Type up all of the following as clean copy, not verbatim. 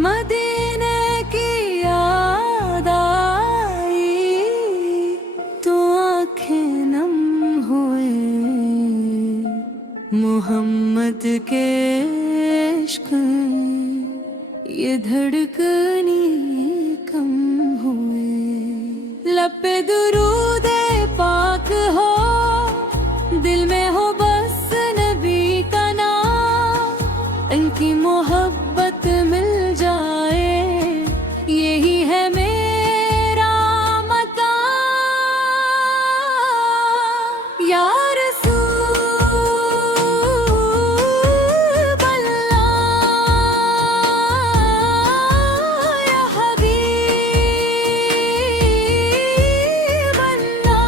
मदीने की याद आई तो आंखें नम हुए, मोहम्मद के इश्क ये धड़कने कम हुए। लब पे दुरूदे पाक हो, दिल में हो बस नबी का नाम, इनकी मोहब्बत मिल जाए यही है मेरा मकाम। या रसूल अल्लाह, या हबीब अल्लाह,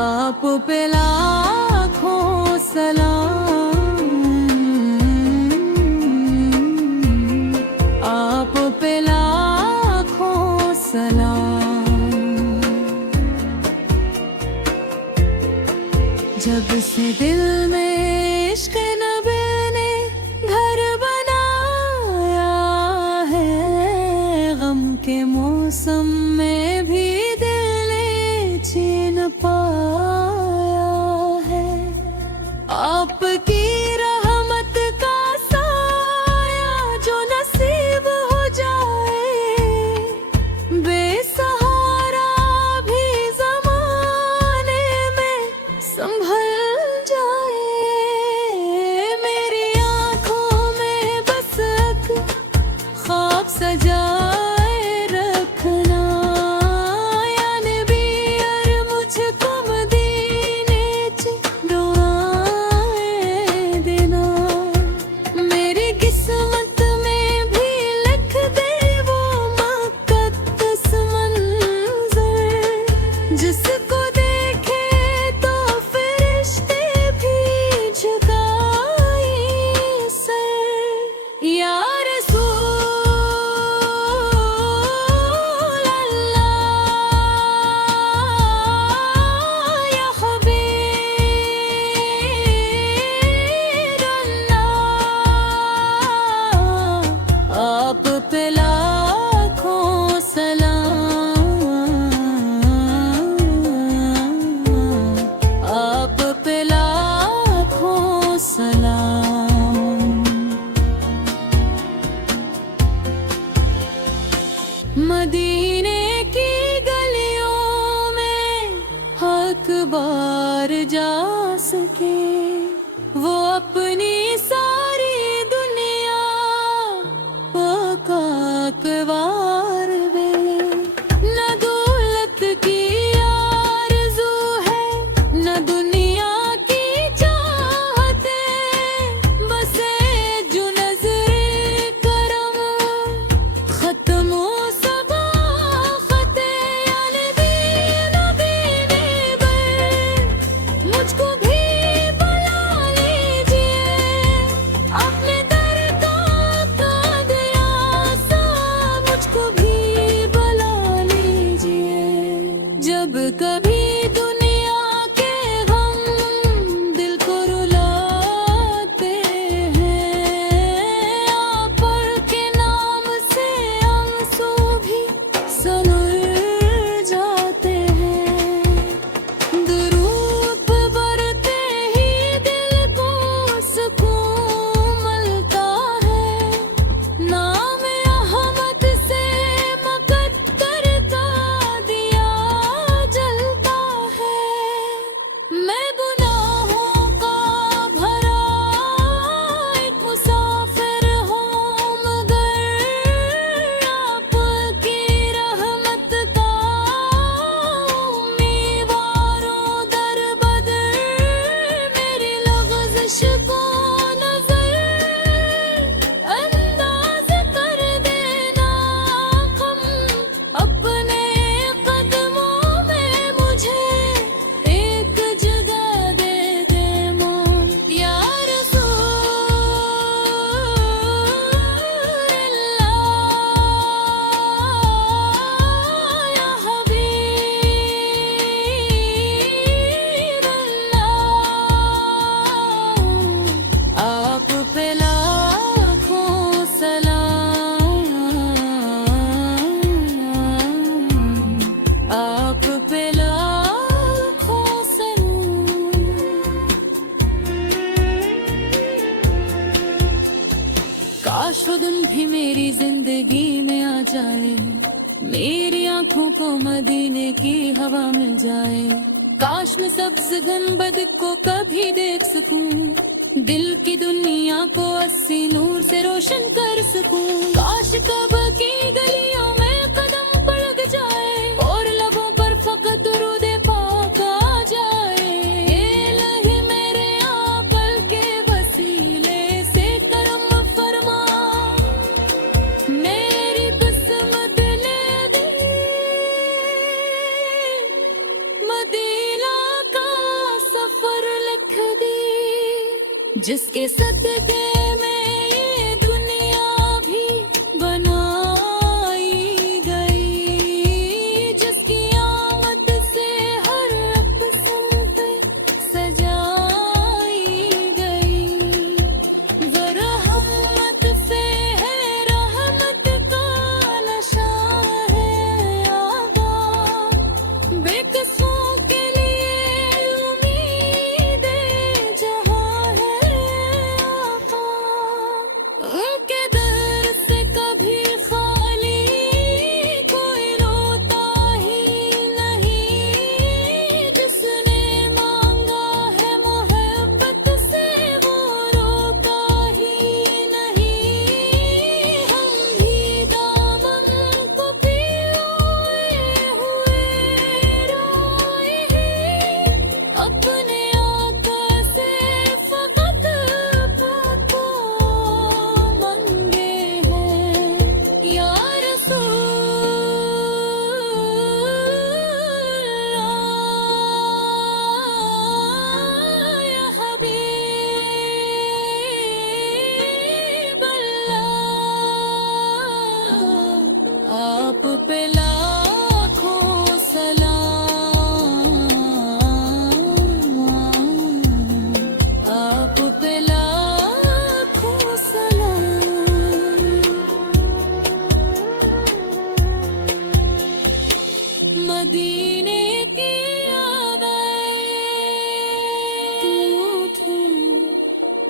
आप पे लाखों सलाम, आप पे लाखों सलाम। जब से दिल में इश्क नबी ने घर बनाया है, गम के मौसम में भी दिल ने छीन पाया है। आपकी रहमत का साया जो नसीब हो जाए, बेसहारा भी ज़माने में संभल जाए। मेरी आँखों में बस एक ख्वाब सजाए रखना, या नबी और मुझको मदीने च दुआएं देना। मेरी किस्मत में भी लिख दे वो मुक़द्दस मंज़र, जिसको देखे तो फरिश्ते भी झुकाए सर। या रसूल अल्लाह, या हबीब अल्लाह, आप पे लाखों सलाम, आप पे लाखों सलाम। मदीने की गलियों में हक बार जा सके, वो अपनी सारी दुनिया पकाकवार वे। न दौलत की आरज़ू है, न दुनिया की चाहते, बस एक जो नज़र करम खत्म हो सबाखते। या नबी नबी ने मुझको भी बुला लीजिए, काश वो दिन भी मेरी जिंदगी में आ जाए, मेरी आंखों को मदीने की हवा मिल जाए। काश मैं सब्ज गुंबद को कभी देख सकूं, दिल की दुनिया को 80 नूर से रोशन कर सकूं। काश कब की गलियों में कदम पड़ जाए और लबों पर फकत रूदे पाक आ जाए। ये लही मेरे आकल के वसीले से करम फरमा, मेरी किस्मत ने दी मदीना का सफर लिख दी, जिसके सदके